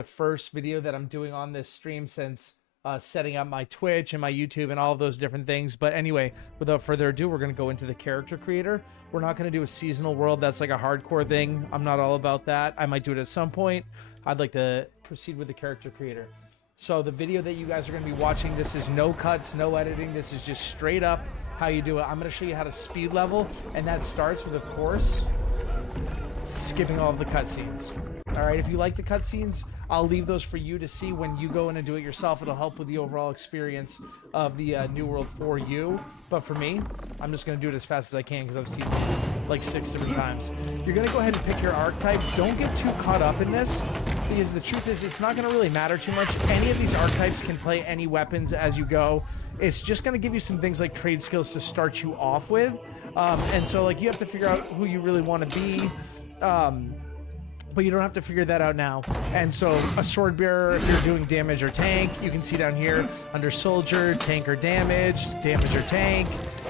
The first video that I'm doing on this stream since setting up my Twitch and my YouTube and all of those different things. But anyway, without further ado, we're going to go into the character creator. We're not going to do a seasonal world. That's like a hardcore thing. I'm not all about that. I might do it at some point. I'd like to proceed with the character creator. So the video that you guys are going to be watching, this is no cuts, no editing. This is just straight up how you do it. I'm going to show you how to speed level, and that starts with, of course, skipping all of the cutscenes. All right, if you like the cutscenes, I'll leave those for you to see when you go in and do it yourself. It'll help with the overall experience of the New World for you. But for me, I'm just going to do it as fast as I can because I've seen this like 6 different times. You're going to go ahead and pick your archetype. Don't get too caught up in this because the truth is it's not going to really matter too much. Any of these archetypes can play any weapons as you go. It's just going to give you some things like trade skills to start you off with. And so like you have to figure out who you really want to be. But you don't have to figure that out now. And so a sword bearer, if you're doing damage or tank, you can see down here under soldier, tank or damage or tank.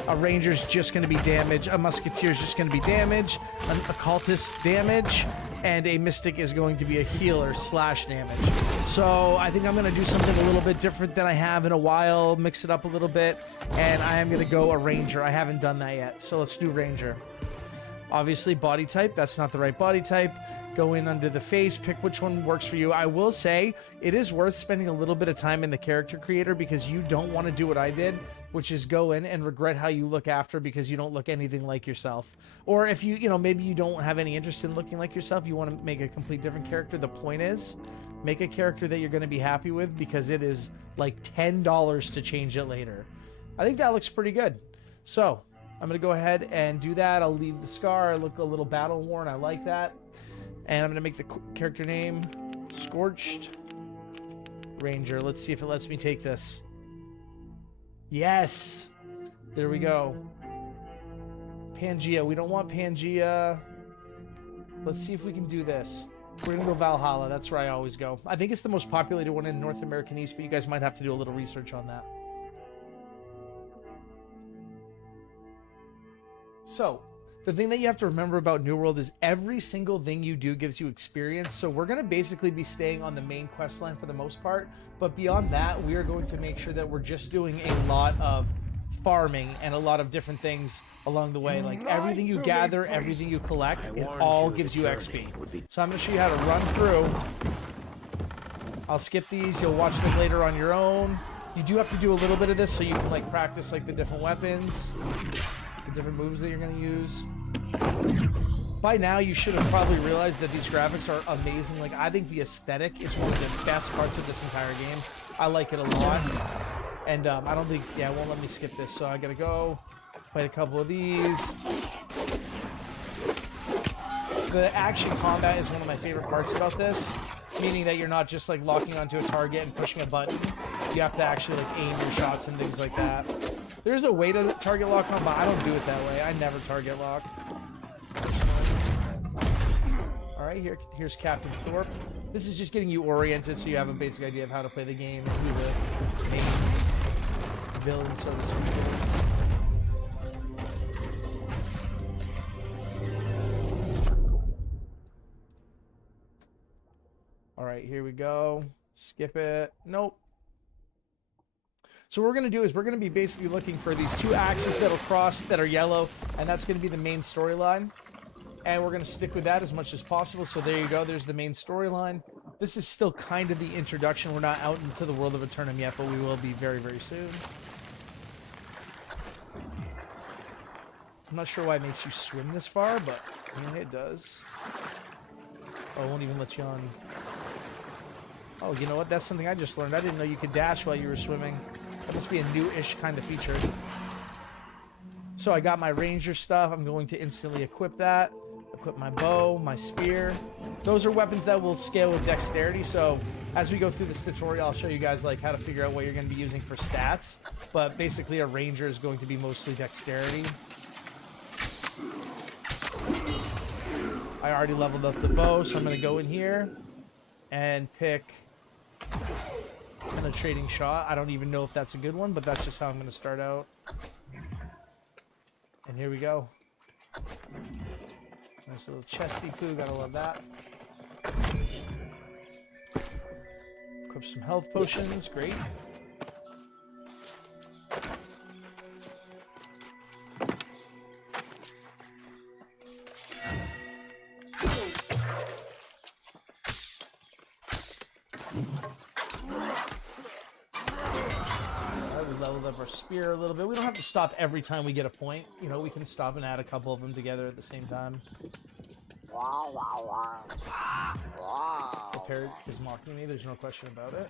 A ranger's just going to be damage. A musketeer is just going to be damage. An occultist damage. And a mystic is going to be a healer / damage. So I think I'm going to do something a little bit different than I have in a while, mix it up a little bit, and I am going to go a ranger. I haven't done that yet, so let's do ranger. Obviously body type, that's not the right body type. Go in under the face, pick which one works for you. I will say it is worth spending a little bit of time in the character creator because you don't want to do what I did, which is go in and regret how you look after because you don't look anything like yourself. Or if you know, maybe you don't have any interest in looking like yourself, you want to make a complete different character. The point is, make a character that you're going to be happy with because it is like $10 to change it later. I think that looks pretty good. So I'm going to go ahead and do that. I'll leave the scar. I look a little battle worn. I like that. And I'm going to make the character name Scorched Ranger. Let's see if it lets me take this. Yes! There we go. Pangea. We don't want Pangea. Let's see if we can do this. We're going to go Valhalla. That's where I always go. I think it's the most populated one in North American East, but you guys might have to do a little research on that. So, the thing that you have to remember about New World is every single thing you do gives you experience. So we're going to basically be staying on the main quest line for the most part. But beyond that, we are going to make sure that we're just doing a lot of farming and a lot of different things along the way. Like everything you gather, everything you collect, it all gives you XP. So I'm going to show you how to run through. I'll skip these. You'll watch them later on your own. You do have to do a little bit of this so you can like practice like the different weapons. The different moves that you're going to use. By now, you should have probably realized that these graphics are amazing. Like, I think the aesthetic is one of the best parts of this entire game. I like it a lot. And I don't think, yeah, it won't let me skip this. So I got to go play a couple of these. The action combat is one of my favorite parts about this. Meaning that you're not just like locking onto a target and pushing a button. You have to actually like aim your shots and things like that. There's a way to target lock on, but I don't do it that way. I never target lock. All right, here's Captain Thorpe. This is just getting you oriented so you have a basic idea of how to play the game and who the main villain, so to speak, is. All right, here we go. Skip it. Nope. So what we're going to do is we're going to be basically looking for these 2 axes that'll cross that are yellow, and that's going to be the main storyline. And we're going to stick with that as much as possible. So there you go. There's the main storyline. This is still kind of the introduction. We're not out into the world of Eternum yet, but we will be very, very soon. I'm not sure why it makes you swim this far, but yeah, it does. Oh, it won't even let you on. Oh, you know what? That's something I just learned. I didn't know you could dash while you were swimming. That must be a new-ish kind of feature. So I got my ranger stuff. I'm going to instantly equip that. Equip my bow, my spear. Those are weapons that will scale with dexterity. So as we go through this tutorial, I'll show you guys like how to figure out what you're going to be using for stats. But basically a ranger is going to be mostly dexterity. I already leveled up the bow, so I'm going to go in here and pick penetrating shot. I don't even know if that's a good one, but that's just how I'm going to start out. And here we go. Nice little chesty poo, gotta love that. Equip some health potions. Great. We leveled up our spear a little bit. We don't have to stop every time we get a point. You know, we can stop and add a couple of them together at the same time. The parrot is mocking me. There's no question about it.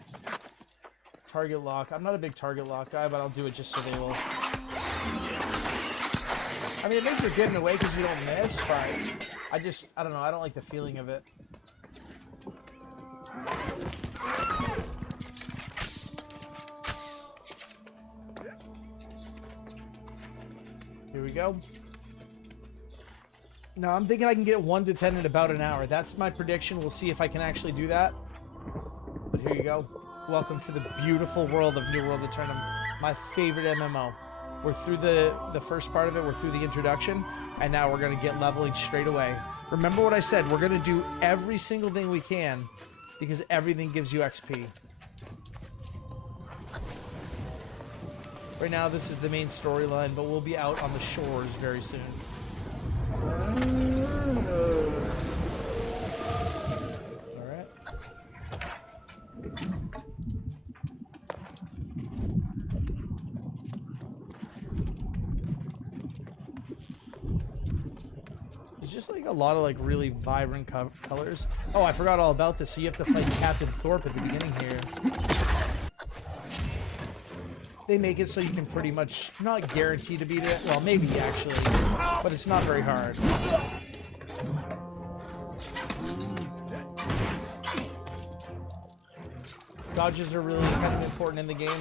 Target lock. I'm not a big target lock guy, but I'll do it just so they will. I mean, it makes it good in a way because you don't miss, but I don't know. I don't like the feeling of it. Here we go. Now, I'm thinking I can get 1 to 10 in about an hour. That's my prediction. We'll see if I can actually do that. But here you go. Welcome to the beautiful world of New World Eternum, my favorite MMO. We're through the first part of it. We're through the introduction, and now we're going to get leveling straight away. Remember what I said. We're going to do every single thing we can because everything gives you XP. Right now, this is the main storyline, but we'll be out on the shores very soon. Alright. It's just like a lot of like really vibrant colors. Oh, I forgot all about this. So you have to fight Captain Thorpe at the beginning here. They make it so you can pretty much not guarantee to beat it. Well, maybe actually, but it's not very hard. Dodges are really kind of important in the game.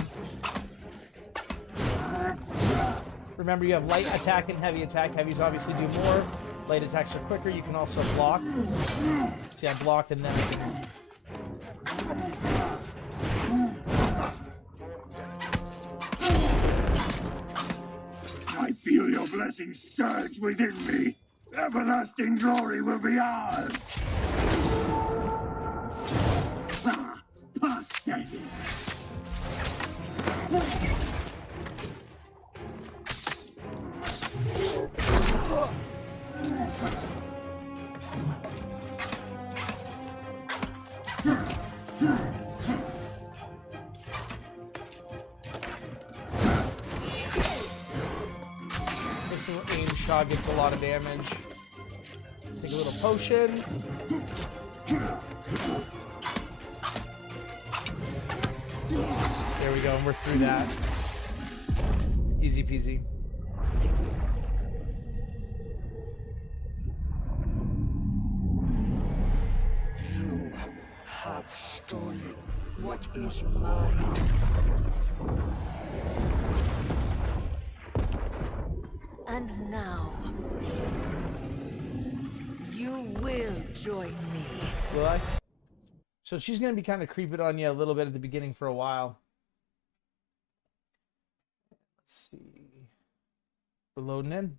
Remember, you have light attack and heavy attack. Heavies obviously do more. Light attacks are quicker. You can also block. See, I blocked and then I can... I feel your blessings surge within me. Everlasting glory will be ours. Ah, pathetic. Aim shot gets a lot of damage. Take a little potion. There we go, and we're through that. Easy peasy. You have stolen what is mine. And now, you will join me. Will I? So she's going to be kind of creeping on you a little bit at the beginning for a while. Let's see. We're loading in.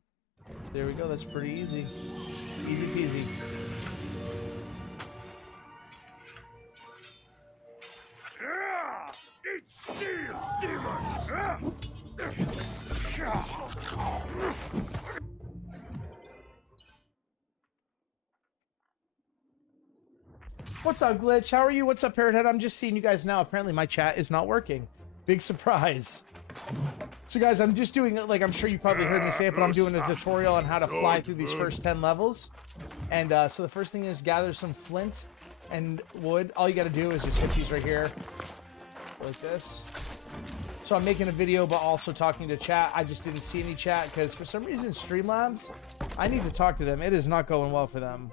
There we go. That's pretty easy. Easy peasy. It's steel, demon! What's up, Glitch? How are you? What's up, Parrothead? I'm just seeing you guys now. Apparently my chat is not working. Big surprise. So guys, I'm just doing, like, I'm sure you probably heard me say it, but I'm doing a tutorial on how to fly through these first 10 levels. And so the first thing is gather some flint and wood. All you got to do is just hit these right here. Like this. So I'm making a video, but also talking to chat. I just didn't see any chat because for some reason Streamlabs, I need to talk to them. It is not going well for them.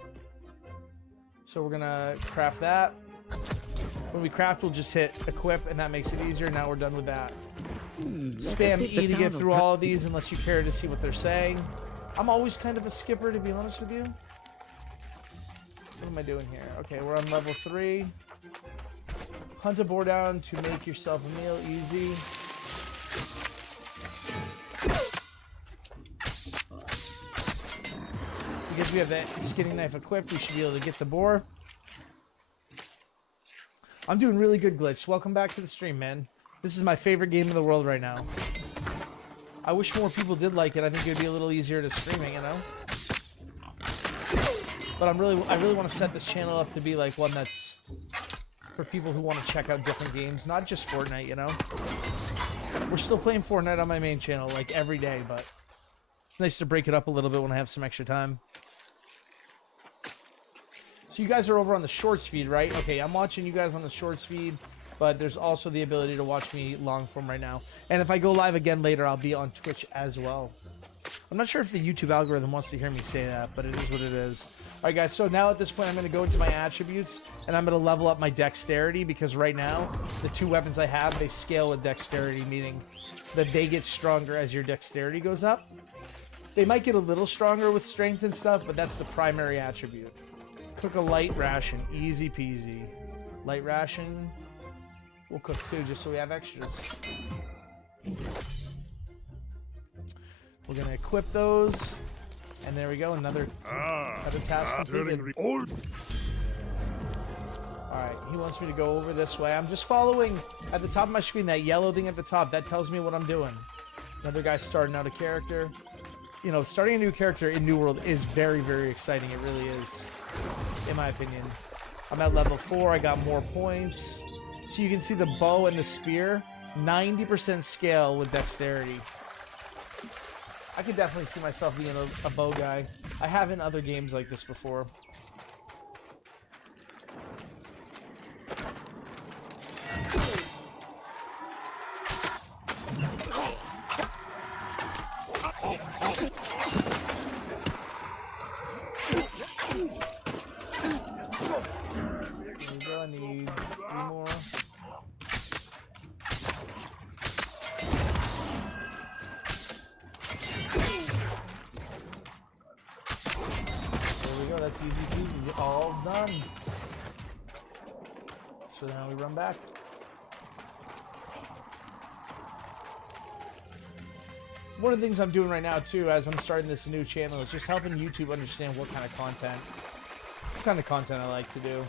So we're gonna craft that. When we craft, we'll just hit equip, and that makes it easier. Now we're done with that. Spam E to get through all of these unless you care to see what they're saying. I'm always kind of a skipper, to be honest with you. What am I doing here? Okay, we're on level 3. Hunt a boar down to make yourself a meal easy. Because we have that skinning knife equipped, we should be able to get the boar. I'm doing really good, Glitch. Welcome back to the stream, man. This is my favorite game in the world right now. I wish more people did like it. I think it would be a little easier to stream it, you know? But I really want to set this channel up to be like one that's for people who want to check out different games, not just Fortnite, you know? We're still playing Fortnite on my main channel, like, every day, but it's nice to break it up a little bit when I have some extra time. So you guys are over on the Shorts feed, right? Okay, I'm watching you guys on the Shorts feed, but there's also the ability to watch me long form right now. And if I go live again later, I'll be on Twitch as well. I'm not sure if the YouTube algorithm wants to hear me say that, but it is what it is. Alright guys, so now at this point I'm going to go into my attributes, and I'm going to level up my dexterity, because right now, the two weapons I have, they scale with dexterity, meaning that they get stronger as your dexterity goes up. They might get a little stronger with strength and stuff, but that's the primary attribute. Cook a light ration, easy peasy. Light ration, we'll cook two just so we have extras. We're gonna equip those, and there we go, another task completed. Alright, he wants me to go over this way. I'm just following at the top of my screen, that yellow thing at the top, that tells me what I'm doing. Another guy starting out a character. You know, starting a new character in New World is very, very exciting. It really is, in my opinion. I'm at level 4, I got more points. So you can see the bow and the spear, 90% scale with dexterity. I could definitely see myself being a bow guy. I have in other games like this before. There we go, I need 3 more. That's easy peasy, all done. So now we run back. One of the things I'm doing right now too, as I'm starting this new channel, is just helping YouTube understand what kind of content I like to do.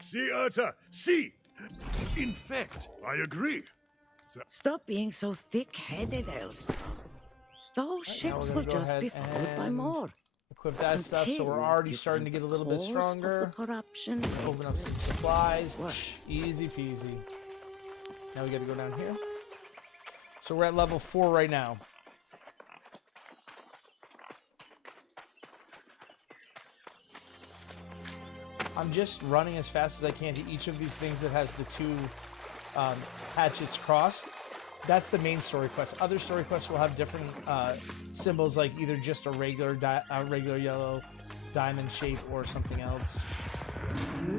See, Urta, see! In fact, I agree. Stop being so thick-headed, Elsa. Those ships will just be followed by more. Equip that stuff, so we're already starting to get a little bit stronger. Corruption. Open up some supplies. Easy peasy. Now we gotta go down here. So we're at level 4 right now. I'm just running as fast as I can to each of these things that has the 2 hatchets crossed. That's the main story quest. Other story quests will have different symbols, like either just a regular yellow diamond shape or something else.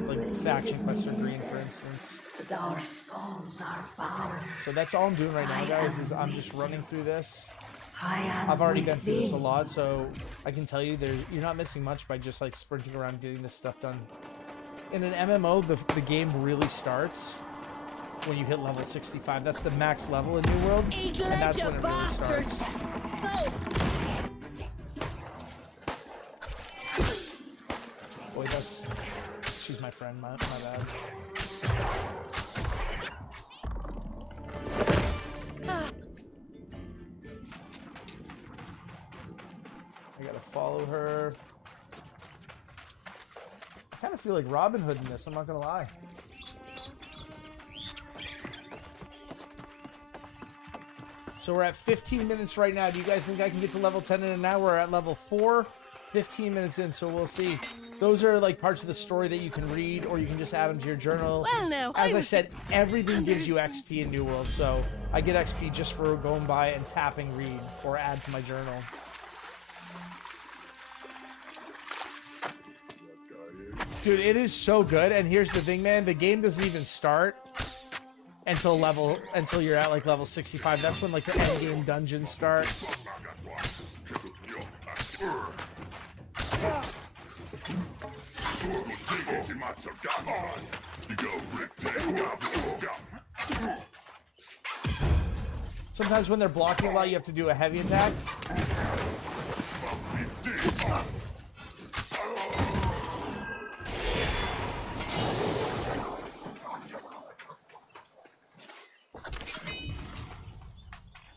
Like faction quests are green, for instance. Our souls are bound. So that's all I'm doing right now, guys, is I'm just running through this. I've already gone through this a lot, so I can tell you you're not missing much by just like sprinting around getting this stuff done. In an MMO, the game really starts when you hit level 65. That's the max level in New World, and that's when it really starts. Boy, she's my friend, my bad. I gotta follow her. I kind of feel like Robin Hood in this, I'm not gonna lie. So we're at 15 minutes right now. Do you guys think I can get to level 10 in an hour? We're at level 4, 15 minutes in, so we'll see. Those are like parts of the story that you can read, or you can just add them to your journal. Well, now, as I said, everything gives you XP in New World, so I get XP just for going by and tapping read or add to my journal. Dude, it is so good, and here's the thing, man. The game doesn't even start until you're at like level 65. That's when like the end game dungeons start. Sometimes when they're blocking a lot, you have to do a heavy attack.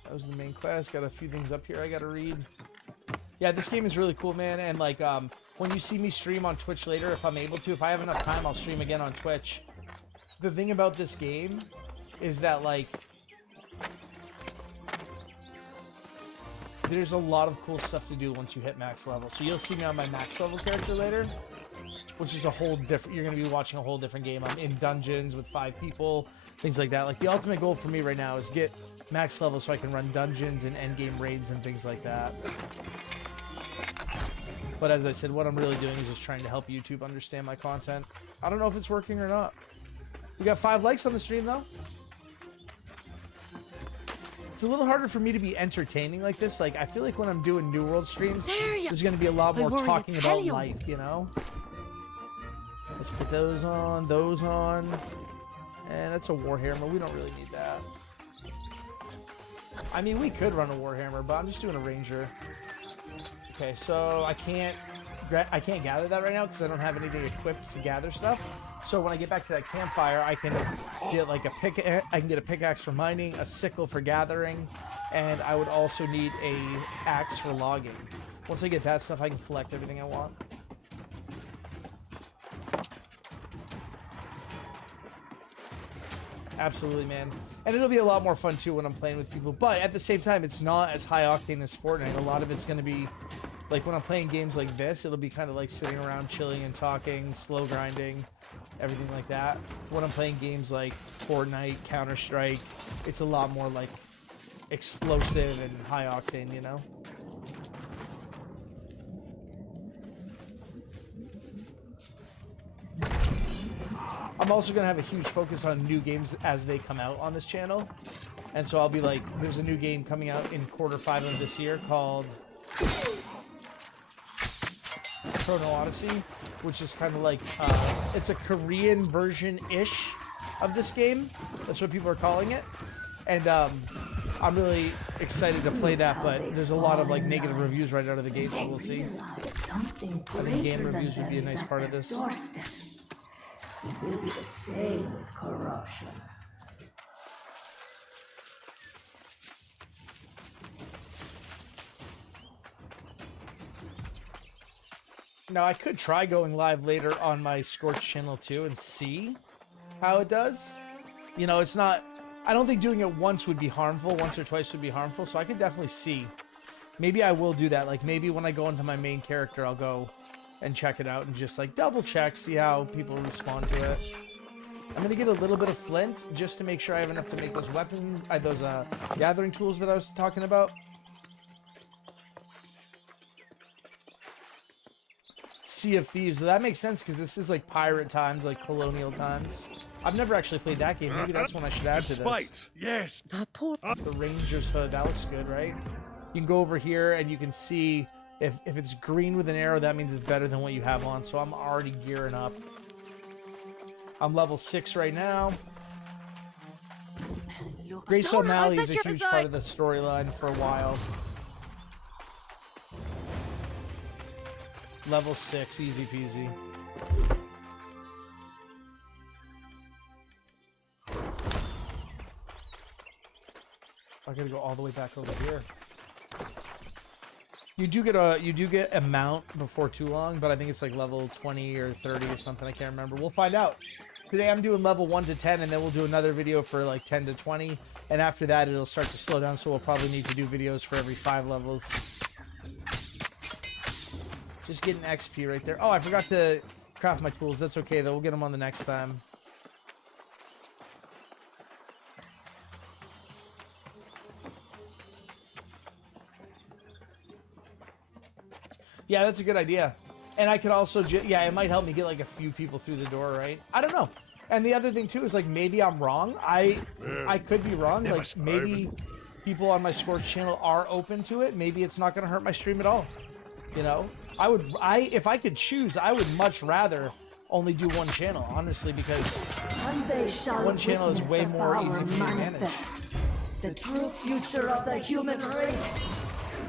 That was the main quest. Got a few things up here I gotta read. Yeah, this game is really cool, man. And like, when you see me stream on Twitch later, if I'm able to, if I have enough time, I'll stream again on Twitch. The thing about this game is that, like, there's a lot of cool stuff to do once you hit max level. So you'll see me on my max level character later, which is a whole different, you're going to be watching a whole different game. I'm in dungeons with 5 people, things like that. Like, the ultimate goal for me right now is get max level so I can run dungeons and endgame raids and things like that. But as I said, what I'm really doing is just trying to help YouTube understand my content. I don't know if it's working or not. We got 5 likes on the stream, though. It's a little harder for me to be entertaining like this. Like, I feel like when I'm doing New World streams, there's going to be a lot more talking about life, you know? Let's put those on, and that's a Warhammer. We don't really need that. I mean, we could run a Warhammer, but I'm just doing a Ranger. Okay, so I can't gather that right now because I don't have anything equipped to gather stuff. So when I get back to that campfire, I can get like a pickaxe for mining, a sickle for gathering, and I would also need a axe for logging. Once I get that stuff, I can collect everything I want. Absolutely, man. And it'll be a lot more fun too when I'm playing with people. But at the same time, it's not as high octane as Fortnite. A lot of it's going to be like when I'm playing games like this, it'll be kind of like sitting around chilling and talking, slow grinding, everything like that. When I'm playing games like Fortnite, Counter-Strike, it's a lot more like explosive and high octane, you know? I'm also going to have a huge focus on new games as they come out on this channel. And so I'll be like, there's a new game coming out in Q5 of this year called Chrono Odyssey, which is kind of like, it's a Korean version-ish of this game. That's what people are calling it. And I'm really excited to play that, but there's a lot of like negative reviews right out of the gate, so we'll see. I think game reviews would be a nice part of this. It will be the same with corruption. Now, I could try going live later on my Scorch channel too and see how it does. You know, it's not... I don't think doing it once would be harmful. Once or twice would be harmful, so I could definitely see. Maybe I will do that. Like, maybe when I go into my main character, I'll go and check it out and just like double check, see how people respond to it. I'm gonna get a little bit of flint just to make sure I have enough to make those weapons, those gathering tools that I was talking about. Sea of Thieves, that makes sense because this is like pirate times, like colonial times. I've never actually played that game. Maybe that's one I should add to this. Yes. The Ranger's Hood, that looks good, right? You can go over here and you can see if it's green with an arrow, that means it's better than what you have on. So I'm already gearing up. I'm level 6 right now. Grace O'Malley is a huge part of the storyline for a while. Level 6, easy peasy. I gotta go all the way back over here. You do get a mount before too long, but I think it's like level 20 or 30 or something. I can't remember. We'll find out. Today I'm doing level 1 to 10, and then we'll do another video for like 10 to 20. And after that, it'll start to slow down, so we'll probably need to do videos for every 5 levels. Just getting XP right there. Oh, I forgot to craft my tools. That's okay, though. We'll get them on the next time. Yeah, that's a good idea. And I could also, yeah, it might help me get like a few people through the door, right? I don't know. And the other thing too is like maybe I'm wrong. I could be wrong. Like maybe people on my Scorch channel are open to it. Maybe it's not going to hurt my stream at all. You know, if I could choose, I would much rather only do one channel, honestly, because And they shall one channel is witness way the more power easy for you to manage. manifest. The true future of the human race.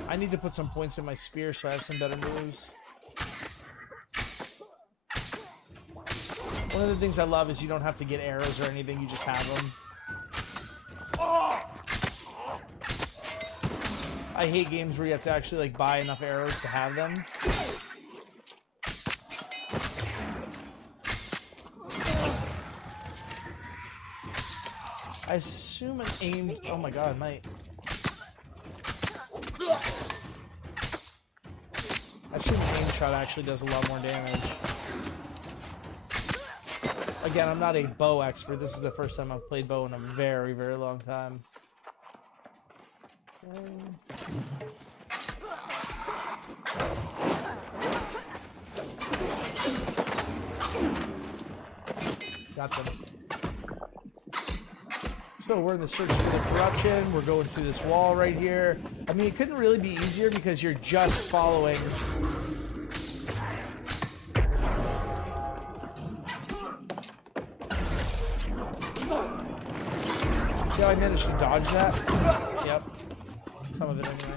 I need to put some points in my spear so I have some better moves. One of the things I love is you don't have to get arrows or anything, you just have them. I hate games where you have to actually like buy enough arrows to have them. I assume an aim... Oh my god, I assume an aim shot actually does a lot more damage. Again, I'm not a bow expert. This is the first time I've played bow in a very, very long time. Got them. So we're in the search for the corruption. We're going through this wall right here. I mean, it couldn't really be easier because you're just following. See how I managed to dodge that? Yep. Some of it anyway.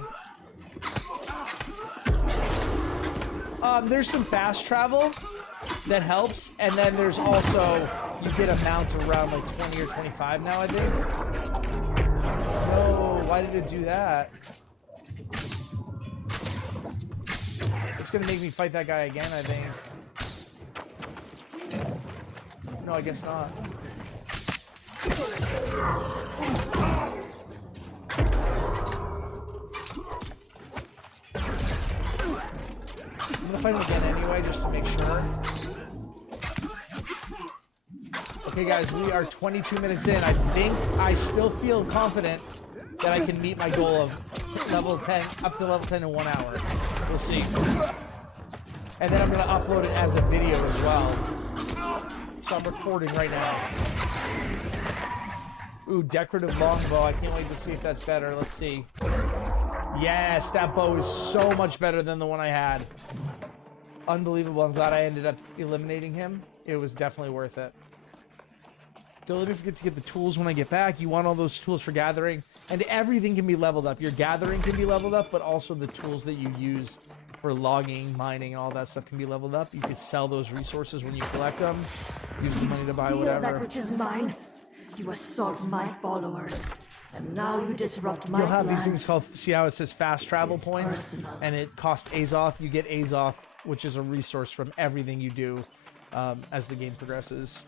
There's some fast travel that helps, and then there's also you get a mount around like 20 or 25 now, I think. No, why did it do that? It's gonna make me fight that guy again, I think. No, I guess not. I'm gonna fight him again anyway, just to make sure. Okay, guys, we are 22 minutes in. I think I still feel confident that I can meet my goal of level 10, up to level 10 in 1 hour. We'll see. And then I'm gonna upload it as a video as well. So I'm recording right now. Ooh, decorative longbow. I can't wait to see if that's better. Let's see. Yes, that bow is so much better than the one I had. Unbelievable. I'm glad I ended up eliminating him. It was definitely worth it. Don't let me forget to get the tools when I get back. You want all those tools for gathering. And everything can be leveled up. Your gathering can be leveled up, but also the tools that you use for logging, mining, and all that stuff can be leveled up. You can sell those resources when you collect them. Use the money to buy whatever. That which is mine. You assault my followers. And now you disrupt my You'll have these plans. things called, see how it says fast travel is points? personal. And it costs Azoth. You get Azoth, which is a resource from everything you do as the game progresses.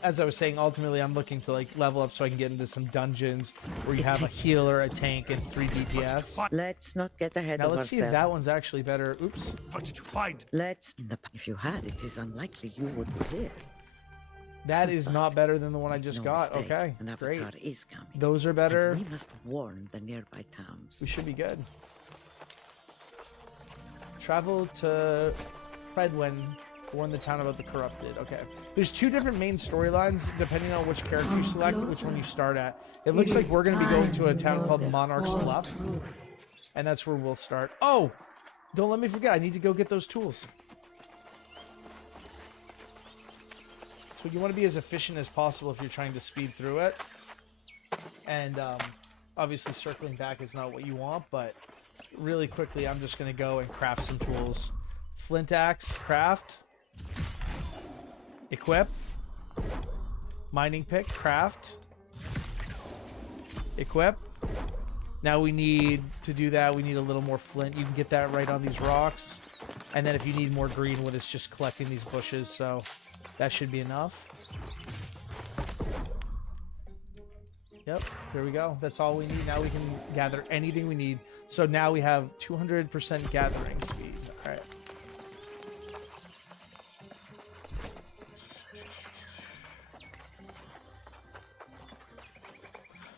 As I was saying, ultimately I'm looking to like level up so I can get into some dungeons where you have a healer, a tank, and 3 DPS. Let's not get ahead Now of let's see if ourselves. that one's actually better. Oops. What did you find? If you had, it is unlikely you would be here. That is not better than the one I just No got. mistake, Okay, an great. avatar is coming. Those are And better. we must warn the nearby towns. We should be good. Travel to Predwen, warn the town about the corrupted. Okay. There's 2 different main storylines depending on which character you select, which one you start at. It looks like we're going to be going to a town called Monarch's Bluff, and that's where we'll start. Oh, don't let me forget. I need to go get those tools. So you want to be as efficient as possible if you're trying to speed through it. And obviously circling back is not what you want, but really quickly I'm just going to go and craft some tools. Flint axe, craft. Equip. Mining pick, craft. Equip. Now we need to do that. We need a little more flint. You can get that right on these rocks. And then if you need more greenwood, it's just collecting these bushes. So that should be enough. Yep, there we go. That's all we need. Now we can gather anything we need. So now we have 200% gathering speed. All right.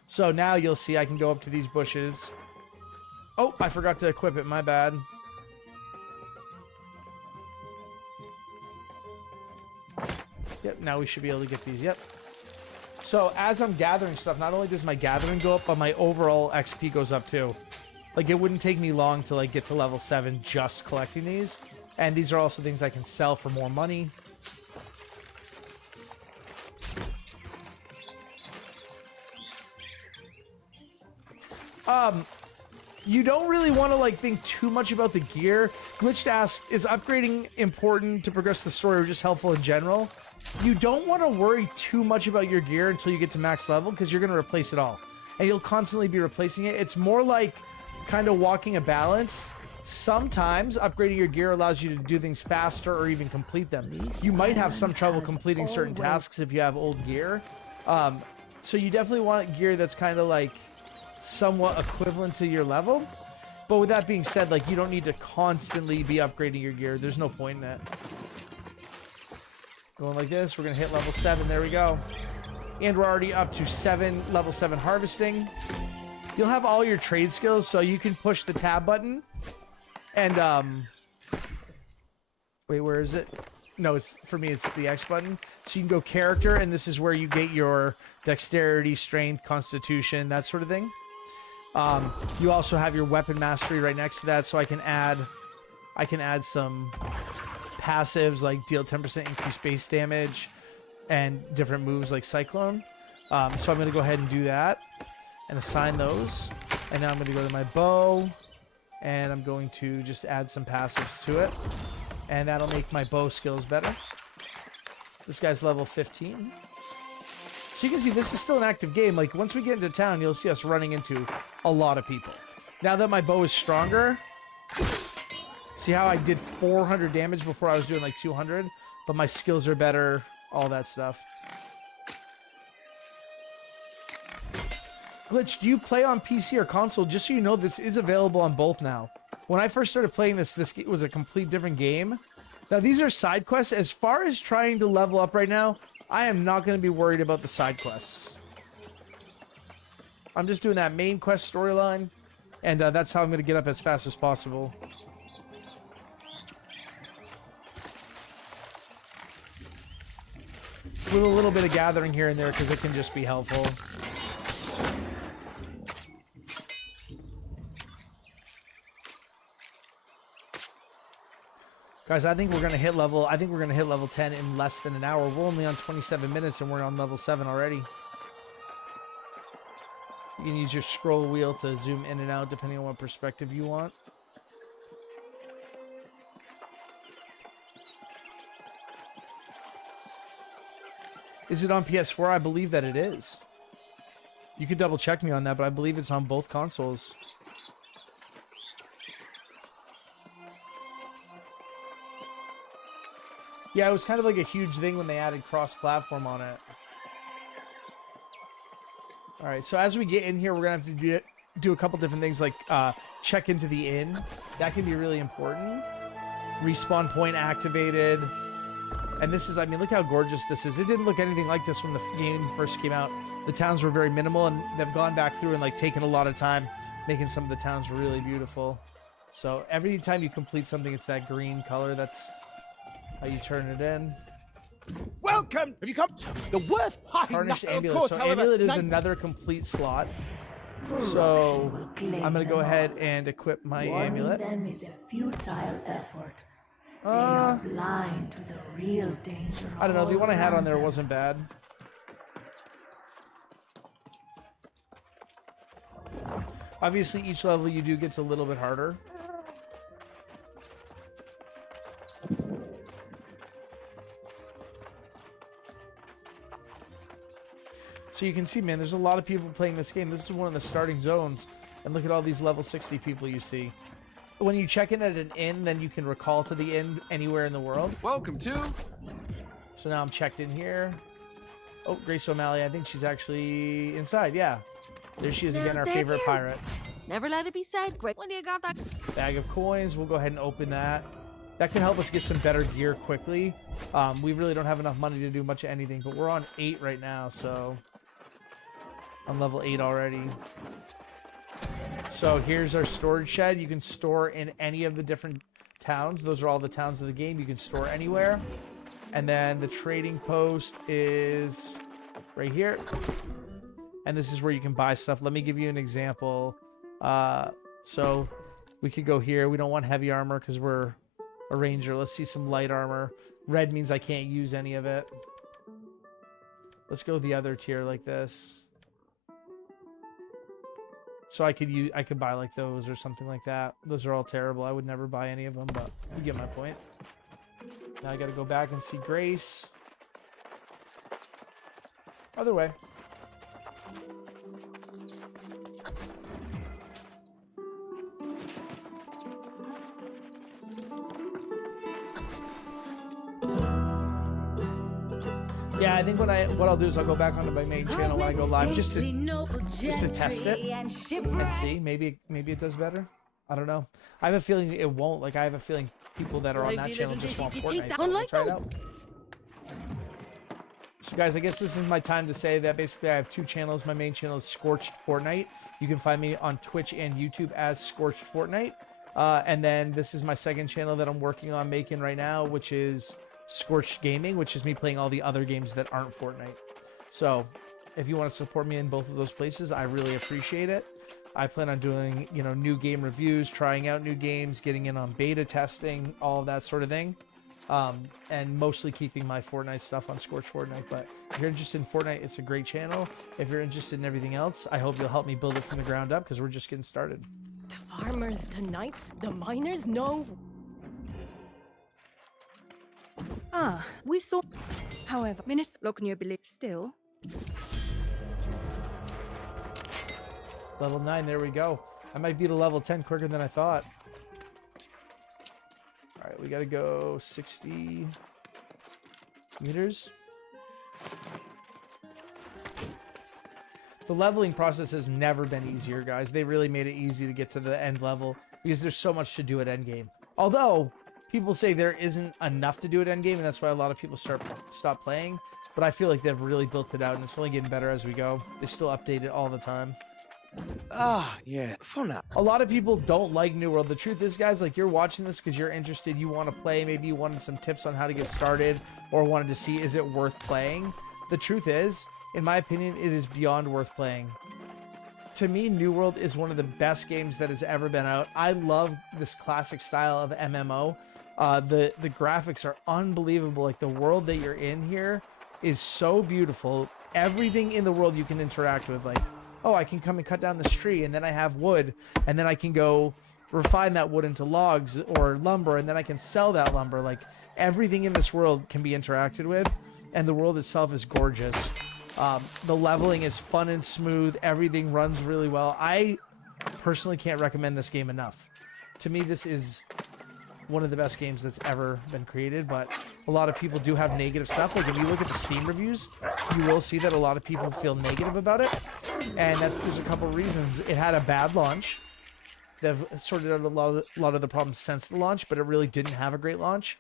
So now you'll see I can go up to these bushes. Oh, I forgot to equip it. My bad. Yep, now we should be able to get these. Yep. So as I'm gathering stuff, not only does my gathering go up, but my overall XP goes up too. Like, it wouldn't take me long to, like, get to level 7 just collecting these. And these are also things I can sell for more money. You don't really want to, like, think too much about the gear. Glitched asks, is upgrading important to progress the story or just helpful in general? You don't want to worry too much about your gear until you get to max level, because you're going to replace it all. And you'll constantly be replacing it. It's more like kind of walking a balance. Sometimes upgrading your gear allows you to do things faster or even complete them. You might have some trouble completing certain tasks if you have old gear. So you definitely want gear that's kind of like somewhat equivalent to your level. But with that being said, like, you don't need to constantly be upgrading your gear. There's no point in that. Going like this, we're going to hit level 7. There we go. And we're already up to level 7 harvesting. You'll have all your trade skills, so you can push the tab button. And, wait, where is it? No, it's, for me, it's the X button. So you can go character, and this is where you get your dexterity, strength, constitution, that sort of thing. You also have your weapon mastery right next to that, so I can add some passives like deal 10% increased base damage and different moves like Cyclone. So I'm going to go ahead and do that and assign those. And now I'm going to go to my bow, and I'm going to just add some passives to it. And that'll make my bow skills better. This guy's level 15. So you can see this is still an active game. Like, once we get into town, you'll see us running into a lot of people. Now that my bow is stronger, see how I did 400 damage before I was doing like 200? But my skills are better, all that stuff. Glitch, do you play on PC or console? Just so you know, this is available on both now. When I first started playing this was a complete different game. Now, these are side quests. As far as trying to level up right now, I am not going to be worried about the side quests. I'm just doing that main quest storyline, and that's how I'm going to get up as fast as possible. With a little bit of gathering here and there, because it can just be helpful. Guys, I think we're gonna hit level 10 in less than an hour. We're only on 27 minutes and we're on level 7 already. You can use your scroll wheel to zoom in and out depending on what perspective you want. Is it on PS4? I believe that it is. You could double check me on that, but I believe it's on both consoles. Yeah, it was kind of like a huge thing when they added cross-platform on it. All right, so as we get in here, we're going to have to do a couple different things, like check into the inn. That can be really important. Respawn point activated. And this is, I mean, look how gorgeous this is. It didn't look anything like this when the game first came out. The towns were very minimal, and they've gone back through and, like, taken a lot of time making some of the towns really beautiful. So every time you complete something, it's that green color. That's how you turn it in. Welcome! Have you come? The worst part, Tarnished Amulet. of course, So however, Amulet is another complete slot. So I'm going to go ahead and equip my amulet. Them is a futile effort. They are blind to the real danger. I don't know. The one I had on there them. wasn't bad. Obviously, each level you do gets a little bit harder. So you can see, man, there's a lot of people playing this game. This is one of the starting zones. And look at all these level 60 people you see. When you check in at an inn, then you can recall to the inn anywhere in the world. Welcome to. So now I'm checked in here. Oh, Grace O'Malley. I think she's actually inside. Yeah. There she is again, our favorite pirate. Never let it be said. Great when you got that. Bag of coins. We'll go ahead and open that. That can help us get some better gear quickly. We really don't have enough money to do much of anything, but we're on 8 right now, so I'm level 8 already. So here's our storage shed. You can store in any of the different towns. Those are all the towns of the game. You can store anywhere. And then the trading post is right here. And this is where you can buy stuff. Let me give you an example. So we could go here. We don't want heavy armor because we're a ranger. Let's see some light armor. Red means I can't use any of it. Let's go the other tier like this. So I could buy like those or something like that. Those are all terrible. I would never buy any of them, but you get my point. Now I got to go back and see Grace. Other way. Yeah, I think what I'll do is I'll go back onto my main channel when I go live just to test it and see. Maybe it does better. I don't know. I have a feeling it won't. Like I have a feeling people that are on that channel just want Fortnite. Try it out. So guys, I guess this is my time to say that basically I have two channels. My main channel is Scorched Fortnite. You can find me on Twitch and YouTube as Scorched Fortnite. And then this is my second channel that I'm working on making right now, which is Scorched Gaming, which is me playing all the other games that aren't Fortnite. So if you want to support me in both of those places, I really appreciate it. I plan on doing, you know, new game reviews, trying out new games, getting in on beta testing, all of that sort of thing. And mostly keeping my Fortnite stuff on Scorched Fortnite. But if you're interested in Fortnite, it's a great channel. If you're interested in everything else, I hope you'll help me build it from the ground up because we're just getting started. The farmers, the knights, the miners know. Ah, we saw. However, Minister Locknear believes still. Level 9, there we go. I might beat a level 10 quicker than I thought. All right, we gotta go 60 meters. The leveling process has never been easier, guys. They really made it easy to get to the end level because there's so much to do at endgame. Although people say there isn't enough to do at endgame, and that's why a lot of people stop playing. But I feel like they've really built it out, and it's only getting better as we go. They still update it all the time. Ah, yeah, for now. A lot of people don't like New World. The truth is, guys, like you're watching this because you're interested, you want to play, maybe you wanted some tips on how to get started or wanted to see, is it worth playing? The truth is, in my opinion, it is beyond worth playing. To me, New World is one of the best games that has ever been out. I love this classic style of MMO. The graphics are unbelievable. Like the world that you're in here is so beautiful. Everything in the world you can interact with, like, oh, I can come and cut down this tree, and then I have wood, and then I can go refine that wood into logs or lumber, and then I can sell that lumber. Like, everything in this world can be interacted with, and the world itself is gorgeous. The leveling is fun and smooth. Everything runs really well. I personally can't recommend this game enough. To me, this is one of the best games that's ever been created, but a lot of people do have negative stuff. Like if you look at the Steam reviews, you will see that a lot of people feel negative about it, and there's a couple reasons. It had a bad launch. They've sorted out a lot of the problems since the launch, but it really didn't have a great launch.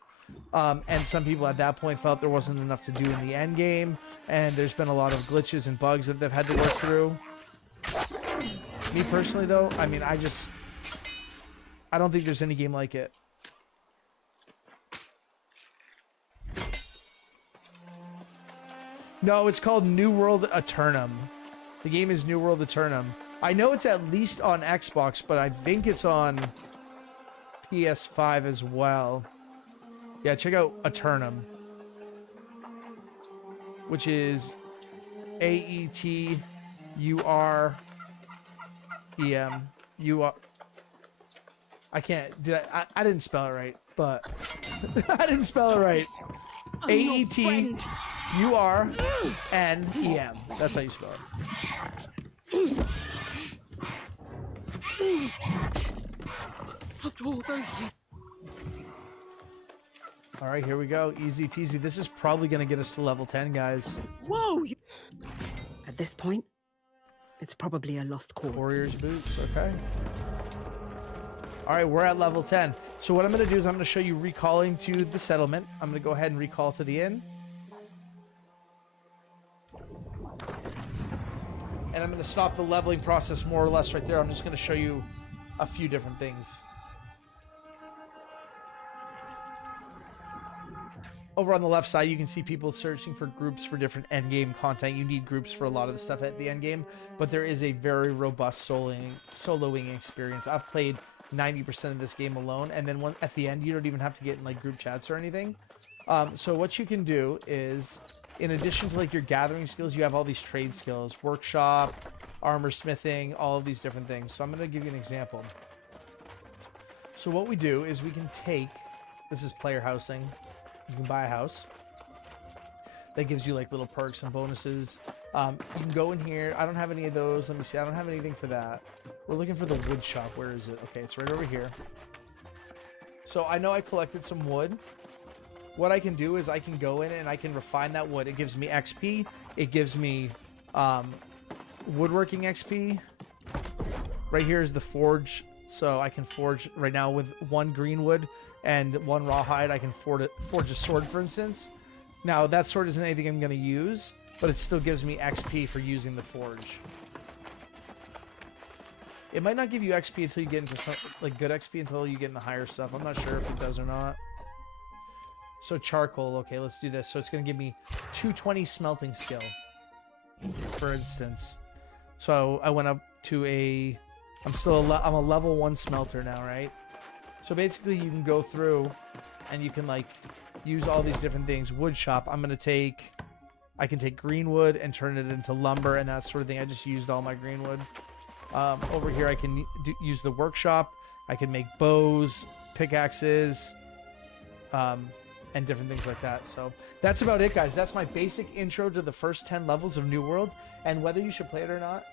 And some people at that point felt there wasn't enough to do in the end game, and there's been a lot of glitches and bugs that they've had to work through. Me personally, though, I mean, I don't think there's any game like it. No, it's called New World Eternum. The game is New World Eternum. I know it's at least on Xbox, but I think it's on PS5 as well. Yeah, check out Eternum, which is AETUREM. I can't. I didn't spell it right, but I didn't spell it right. AETURNEM. That's how you spell it. After all those years. All right, here we go. Easy peasy. This is probably going to get us to level 10, guys. Whoa! At this point, it's probably a lost cause. Warrior's boots, okay. All right, we're at level 10. So what I'm going to do is I'm going to show you recalling to the settlement. I'm going to go ahead and recall to the inn. And I'm going to stop the leveling process more or less right there. I'm just going to show you a few different things. over on the left side, you can see people searching for groups for different endgame content. You need groups for a lot of the stuff at the endgame, but there is a very robust soloing experience. I've played 90% of this game alone, and then at the end, you don't even have to get in like group chats or anything. So what you can do is, in addition to like your gathering skills, you have all these trade skills, workshop, armor smithing, all of these different things. So I'm going to give you an example. So what we do is we can take, this is player housing. You can buy a house. That gives you like little perks and bonuses. You can go in here. I don't have any of those. Let me see. I don't have anything for that. We're looking for the wood shop. Where is it? Okay, it's right over here. So I know I collected some wood. What I can do is I can go in and I can refine that wood. It gives me XP. It gives me woodworking XP. Right here is the forge. So I can forge right now with 1 green wood and 1 rawhide. I can forge a sword, for instance. Now, that sword isn't anything I'm going to use, but it still gives me XP for using the forge. It might not give you XP until you get into some, like, good XP until you get into higher stuff. I'm not sure if it does or not. So charcoal, okay, let's do this. So it's going to give me 220 smelting skill, for instance. So I went up to a, I'm a level 1 smelter now, right? So basically you can go through and you can like use all these different things. Wood shop, I can take green wood and turn it into lumber and that sort of thing. I just used all my green wood. Over here I can use the workshop. I can make bows, pickaxes, and different things like that. So that's about it, guys. That's my basic intro to the first 10 levels of New World, and whether you should play it or not,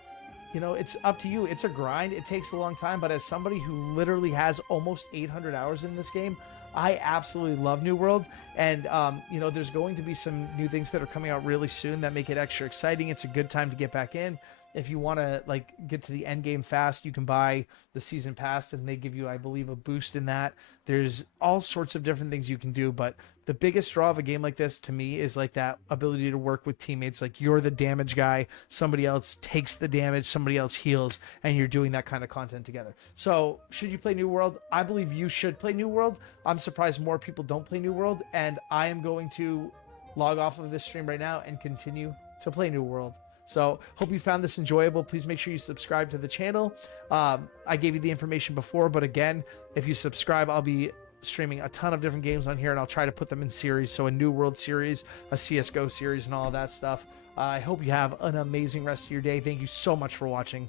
you know, it's up to you. It's a grind. It takes a long time, but as somebody who literally has almost 800 hours in this game, I absolutely love New World. And, you know, there's going to be some new things that are coming out really soon that make it extra exciting. It's a good time to get back in. If you want to like get to the end game fast, you can buy the season pass and they give you, I believe, a boost in that. There's all sorts of different things you can do, but the biggest draw of a game like this to me is like that ability to work with teammates. Like you're the damage guy, somebody else takes the damage, somebody else heals, and you're doing that kind of content together. So should you play New World? I believe you should play New World. I'm surprised more people don't play New World, and I am going to log off of this stream right now and continue to play New World. So hope you found this enjoyable. Please make sure you subscribe to the channel. I gave you the information before, but again, if you subscribe, I'll be streaming a ton of different games on here, and I'll try to put them in series. So a New World series, a CSGO series, and all of that stuff. I hope you have an amazing rest of your day. Thank you so much for watching.